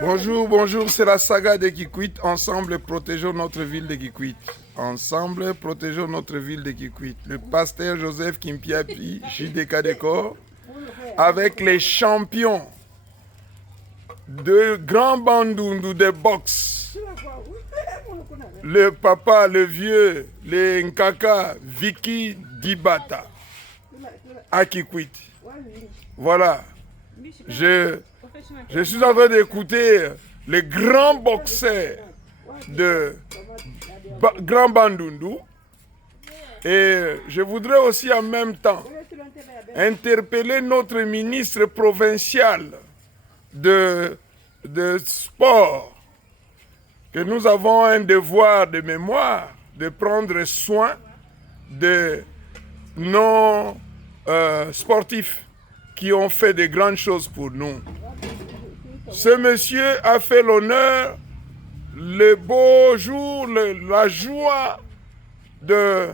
Bonjour, bonjour, c'est la saga de Kikwit. Ensemble, protégeons notre ville de Kikwit. Ensemble, protégeons notre ville de Kikwit. Le pasteur Joseph Kimpiapi, JDK Décor, avec les champions de Grand Bandundu de boxe. Le papa, le vieux, le Nkaka, Vicky Dibata, à Kikwit. Voilà. Je suis en train d'écouter les grands boxeurs de Grand Bandundu. Et je voudrais aussi en même temps interpeller notre ministre provincial de sport, que nous avons un devoir de mémoire de prendre soin de nos sportifs qui ont fait de grandes choses pour nous. Ce monsieur a fait l'honneur, le beau jour, la joie de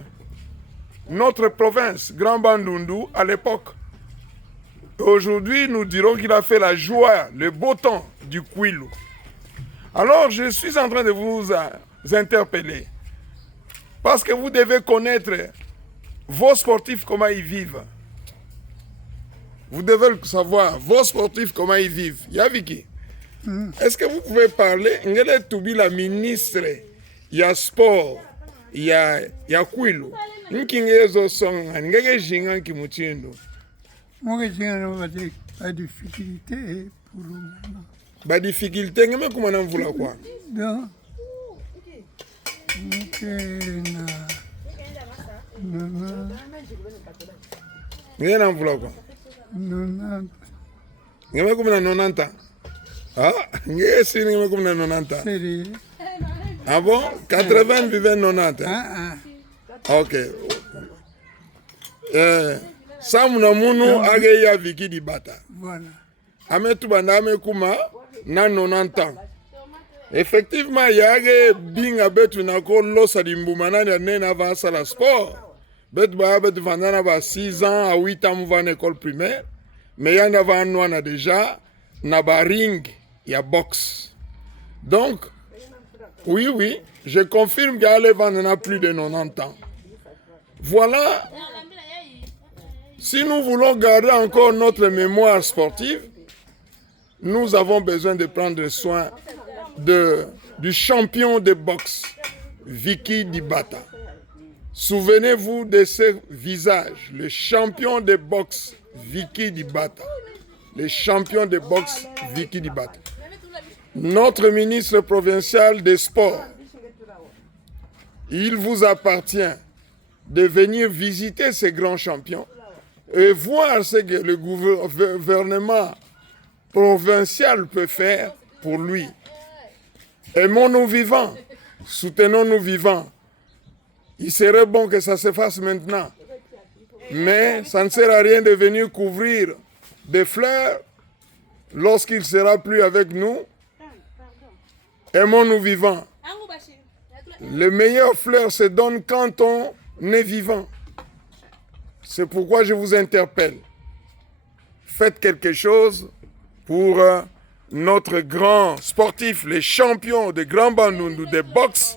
notre province, Grand Bandundu, à l'époque. Aujourd'hui, nous dirons qu'il a fait la joie, le beau temps du Kwilu. Alors, je suis en train de vous interpeller. Parce que vous devez connaître vos sportifs, comment ils vivent. Vous devez le savoir, vos sportifs, comment ils vivent. Yaviki, est-ce que vous pouvez parler? Ngele Toubi, la ministre, il y a sport, il y a Kwilu. Nkingezo song, ngege jingan kimuchindo. Moi, j'ai pas de difficulté pour le moment. Pas de difficulté, ngeme comment on voulait quoi? Non. Ngeme on voulait quoi? 90. Ngeme comment on 90 ans? Ah, ngeme si ngeme comment on 90 ans? Sérieux? Ah bon? 80 vivent 90 ans? Ok. Samuna munu age ya Vicky Dibata. Voilà. Ametu bandame kuma na 90 ans. Effectivement, il y a binga betu na ko losa dimbuma na nena avancer la sport. Betu vandana ba 6 ans à 8 ans va à l'école primaire. Mais il y en a déjà na ba ring, il y a boxe. Donc, oui, je confirme qu'Alevan n'a plus de 90 ans. Voilà. Si nous voulons garder encore notre mémoire sportive, nous avons besoin de prendre soin du champion de boxe, Vicky Dibata. Souvenez-vous de ce visage, le champion de boxe, Vicky Dibata. Le champion de boxe, Vicky Dibata. Notre ministre provincial des Sports, il vous appartient de venir visiter ces grands champions et voir ce que le gouvernement provincial peut faire pour lui. Aimons-nous vivants, soutenons-nous vivants. Il serait bon que ça se fasse maintenant. Mais ça ne sert à rien de venir couvrir des fleurs lorsqu'il ne sera plus avec nous. Aimons-nous vivants. Les meilleures fleurs se donnent quand on est vivant. C'est pourquoi je vous interpelle. Faites quelque chose pour notre grand sportif, les champions de Grand Bandundu de boxe,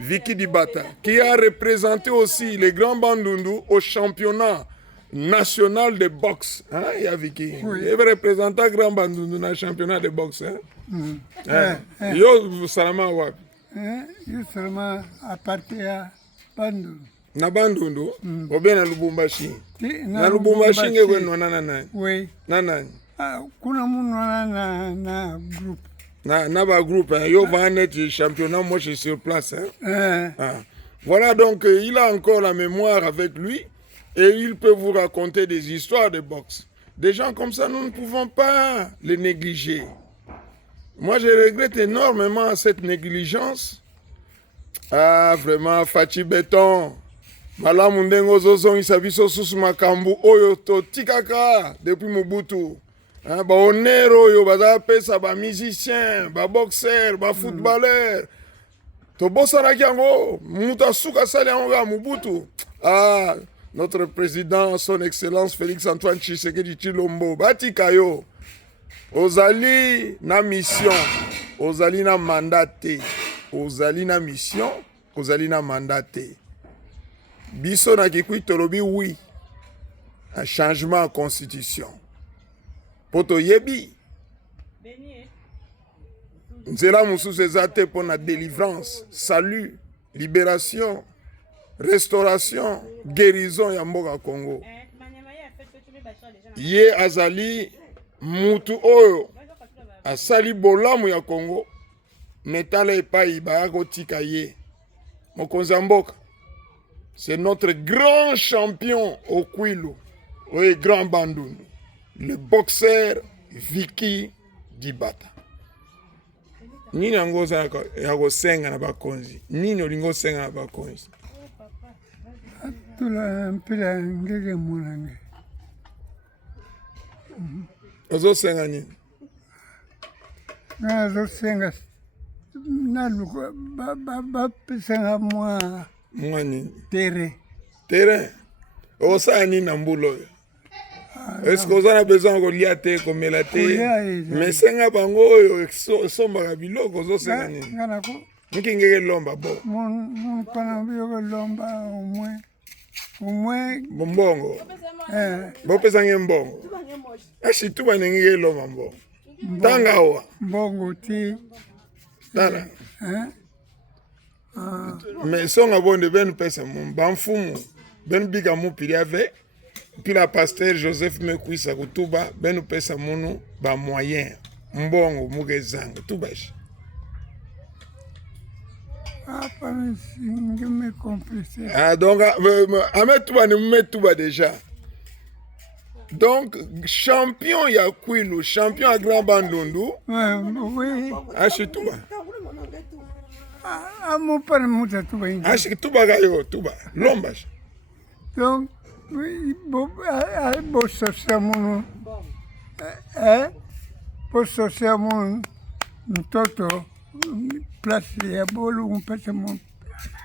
Vicky Dibata, qui a représenté aussi les Grand Bandundu au championnat national de boxe. Hein, il y a Vicky. Oui. Il représente Grand Bandundu dans le championnat de boxe. Hein? Yo, salama wapi? Yo seulement à partir à Bandundu. Na Bandundu? Ou bien na Lubumbashi? Na Lubumbashi ngekwe nonana nani? Oui. Nani? Kuna munu na groupe. Na ba groupe, hein? Yo va être championnat, moi je suis sur place. Hein? Voilà, donc il a encore la mémoire avec lui et il peut vous raconter des histoires de boxe. Des gens comme ça, nous ne pouvons pas les négliger. Moi, je regrette énormément cette négligence. Ah, vraiment, Fachi Béton. Malamu ndengo zozo isabiso susu makambu oyo to tikaka depuis Mobutu. Ba onero yo baza pesa ba musicien, ba boxeur, ba footballeur. To bosana kiango muta suka sali yango Mobutu. Ah, notre président son excellence Félix Antoine Tshisekedi Tshilombo batika yo. ozali na mission, ozali na mandat, ozali na mission, ozali na mandat. Biso na Kikwit tolobi oui, un changement en constitution. Poto yebi, nzela mususu eza te pour la délivrance, salut, libération, restauration, guérison ya mboka Congo. Ye azali mutu oyo asali bolamu ya Congo metala epai baya kotika ye mokonzi ya mboka. C'est notre grand champion au Kwilu, oui, grand Bandundu, le boxeur Vicky Dibata. Nini yango ya kosenga na bakonzi? Nini olingo senga na bakonzi? Atula mpila ngege mulange. Ozo senga nini? Na zo senga na luko ba pesanga mwa nini? Terrain. Osa nini na mbulo? Est-ce que vous avez besoin de lier te comme la te? Mais senga bango somba biloko zo senga nini? Ngenge lomba bo. Mon pana biyo lomba au moins mbongo. Bo pesa mbongo. Ashi tu ba ngenge lomba mbongo. Tanga wa. Mbongo ti. Tala. Mais songa bonde ben pesa mon banfumu. Ben biga mu pili avec. Puis la pasteur Joseph Mekwisa kutuba ben pesa munu ba moyen. Mbongo mugezanga tubashi. Ah, donc, déjà. Donc, champion Yakwilu, champion à Grand Bandundu. Oui. Achituba. Ah, mon père m'a tout bien. Achituba gayo, tuba. Lombash. Donc, oui, bon, ça mon. Pour ça mon. Toto. Place ya bolo mpesa mon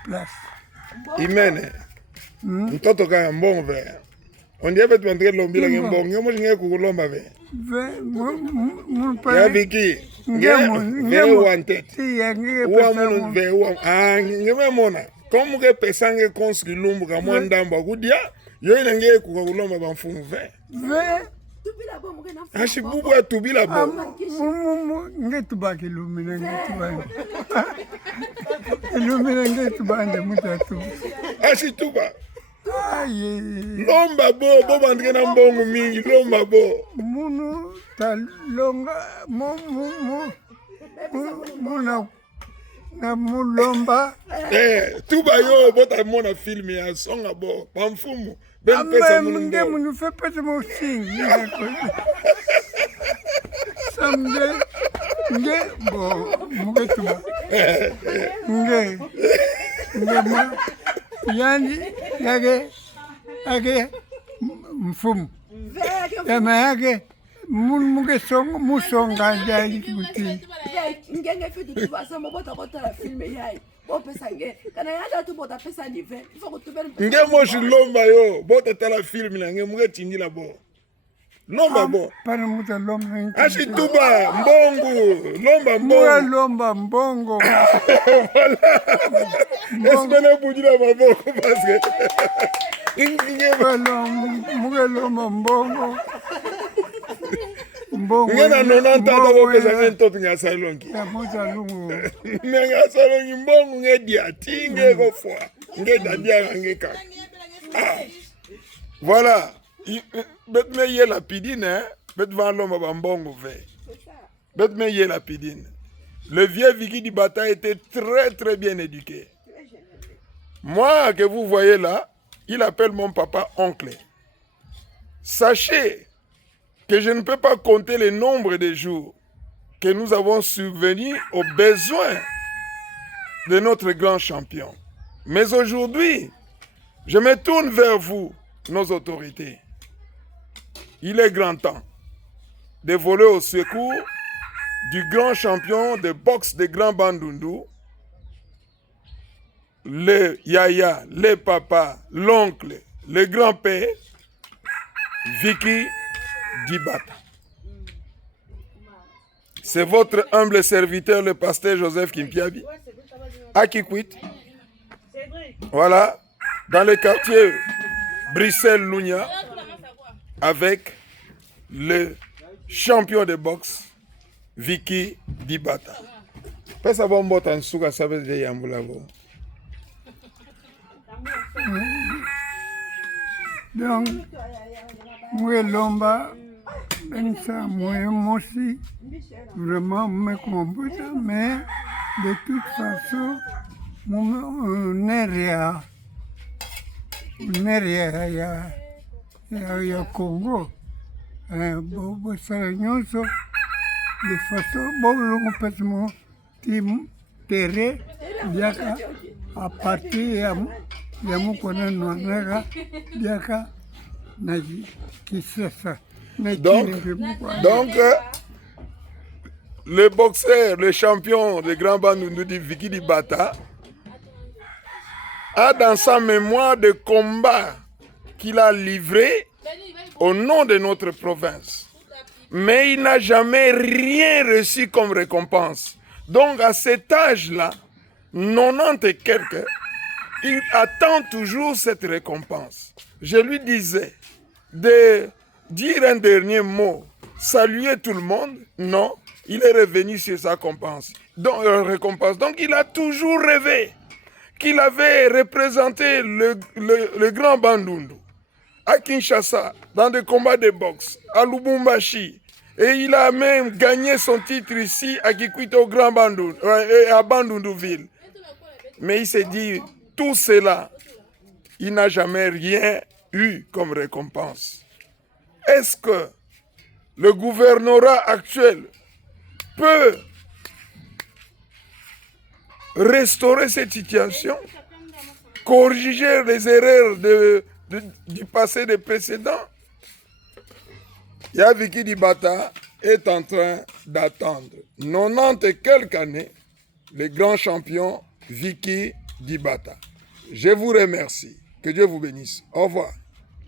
place. Imene. Mtoto kaya mbongo ve. Ondia betu bandike lombila ke mbongo. Ngemo nge kukulomba ve. Ve mon pa. Ya Vicky. Nge wanted. Si ya nge pesa. Wa ve wa. Ah, ngeme mona. Comme ke pesa nge konski lumbu ka mwandamba kudia. Yo ina nge kukulomba banfumu ve. Ve. Ashi bubu ya tubila bo. Nge tubaki lumina nge tubaki. Lumina nge tubande mutatu. Ashi tuba. Aye. Lomba bo bandike na mbongo mingi lomba bo. Munu talonga na mulomba. Tuba yo bota mona film ya songa bo. Pamfumu. Ben pesa munu nge munu fe pesa mo singi. Samde nge bo muge tuba. Nge ma yani yage mfumu. Yama yage muge musonga jayi kuti. Nge fiti tuba sama bota kota la filme yayi. Nge moshi lomba yo, bota tala film na nge muge tindila bo. Lomba bo. Pana muta lomba. Ashi tuba mbongo, lomba mbongo. Muge lomba mbongo. Espene bujila maboko parce muge lomba mbongo. Nge na 90 ans bo pesa nge ntoto nga salongi. Ya moja lungu. Nga salongi mbongo nge diati nge go fwa. Nge dadia nge kaka. Voilà. Bet me ye la pidine, bet van l'homme bambongo ve. Bet me ye la pidine. Le vieux Vicky Dibata était très très bien éduqué. Moi que vous voyez là, il appelle mon papa oncle. Sachez que je ne peux pas compter le nombre de jours que nous avons subvenu aux besoins de notre grand champion. Mais aujourd'hui, je me tourne vers vous, nos autorités. Il est grand temps de voler au secours du grand champion de boxe de Grand Bandundu, le yaya, le papa, l'oncle, le grand-père, Vicky Dibata. C'est votre humble serviteur, le pasteur Joseph Kimpiabi, à Kikwit. Voilà, dans le quartier Bruxelles-Lunia, avec le champion de boxe, Vicky Dibata. Pesa bombo tansuka sabe de yambulabo. Donc, moi, l'omba, ça, moi aussi, vraiment, me comporte, mais de toute façon, on est rien. On est rien, il y a Congo. Bon, ça, de façon, bon, on peut se terre, à partir de mon connaît, donc, le boxeur, le champion de Grand Bandundu dit Vicky Dibata a dans sa mémoire de combat qu'il a livré au nom de notre province. Mais il n'a jamais rien reçu comme récompense. Donc à cet âge-là, 90 et quelques, il attend toujours cette récompense. Je lui disais de dire un dernier mot, saluer tout le monde. Non, il est revenu sur sa récompense. Donc il a toujours rêvé qu'il avait représenté le grand Bandundu à Kinshasa, dans des combats de boxe, à Lubumbashi. Et il a même gagné son titre ici à Kikwit au Grand Bandundu, à Bandunduville. Mais il s'est dit, tout cela, il n'a jamais rien eu comme récompense. Est-ce que le gouvernorat actuel peut restaurer cette situation, corriger les erreurs du passé des précédents? Vicky Dibata est en train d'attendre 90 et quelques années le grand champion Vicky Dibata. Je vous remercie. Que Dieu vous bénisse. Au revoir.